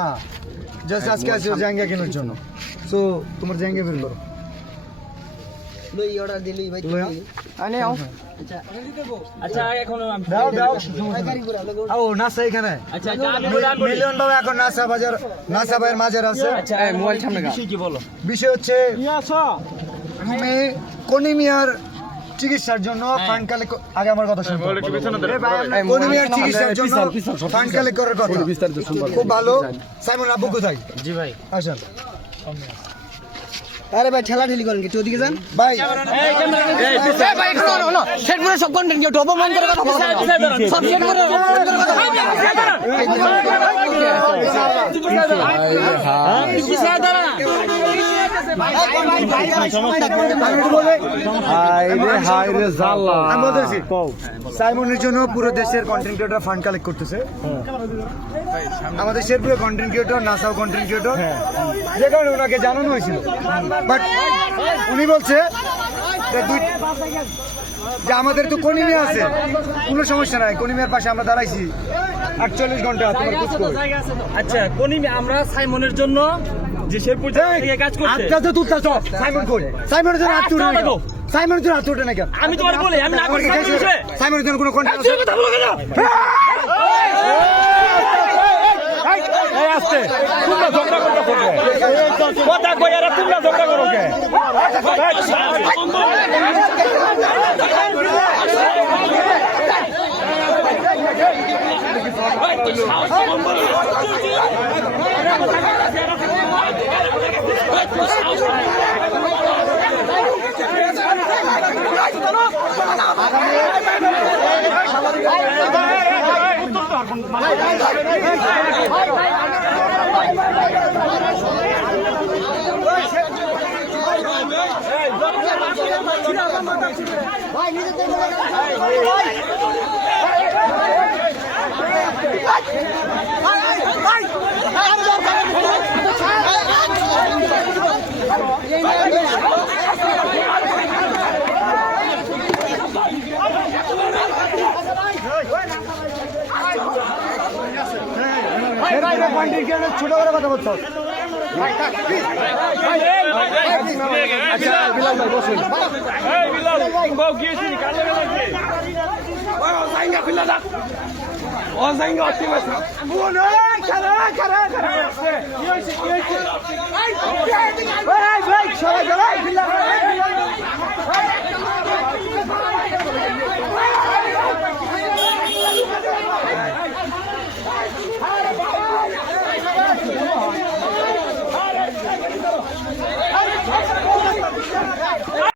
হ্যাঁ জাস্ট আজকে আসো জায়গা কেনার জন্য। সো তোমার জায়গা বের করো। লই অর্ডার দিলি ভাই তুমি আনে আও। আচ্ছা এখন দাও দাও আও নাসা এখানে। আচ্ছা মিলিয়ন বাবা এখন নাসা বাজার, নাসা ভাইয়ের মাঝের আছে। আচ্ছা মোবাইল সামনে বিষয় কি বলো? বিষয় হচ্ছে তুমি কোনিমিয়ার চিকিৎসার জন্য ফান্ড কালেক্ট, আগে আমার কথা শুনুন। কোনিমিয়ার চিকিৎসার জন্য ফান্ড কালেক্ট করার কথা খুব ভালো। সাইমন আব্বু কোথায়? জি ভাই আসেন। আরে ভাই ঠেলা ঠেলি করেন কিছু ওদিকে যান ভাই এই ভাই শোনো সেট করে সব কন্টেন্ট কেউ অপমান করে কথা বলো সব সেট করে সাইমনের জন্য পুরো দেশের কন্টেন্ট ক্রিয়েটর ফান্ড কালেক্ট করতেছে। আমাদের শেরপুরে কন্টেন্ট ক্রিয়েটর, নাসাও কন্টেন্ট ক্রিয়েটর, যে কারণে ওনাকে জানানো হয়েছিল। বাট উনি বলছে যে আমাদের তো কোনিমিয়া আছে, কোনো সমস্যা নাই, কোনিমিয়ার পাশে আমরা দাঁড়াইছি 48 ঘন্টা তোমার খোঁজ করে। আচ্ছা কোনিমিয়া আমরা সাইমনের জন্য যে শেরপুর থেকে কাজ করছে আচ্ছা তো তুলতা সব সাইমন কই? সাইমনের জন্য হাত তুলে না, সাইমনের জন্য হাত তুলে না কেন? আমি তোমার বলি আমি না করি সাইমনের জন্য কোনো কন্টেন্ট আছে? কথা বলো কেন এই আস্তে তোমরা ঝগড়া করতে হবে কথা কই আর তোমরা ঝগড়া করো কে ছোট করে কথা বলতো। আচ্ছা বিলাল ভাই বসুন। এই বিলাল বাও গিয়েছি কালে গেছে ও জায়গা অতি আছে বোন খারা খারা খারা কি হইছে কি হইছে এই ভাই সরে গেল বিলাল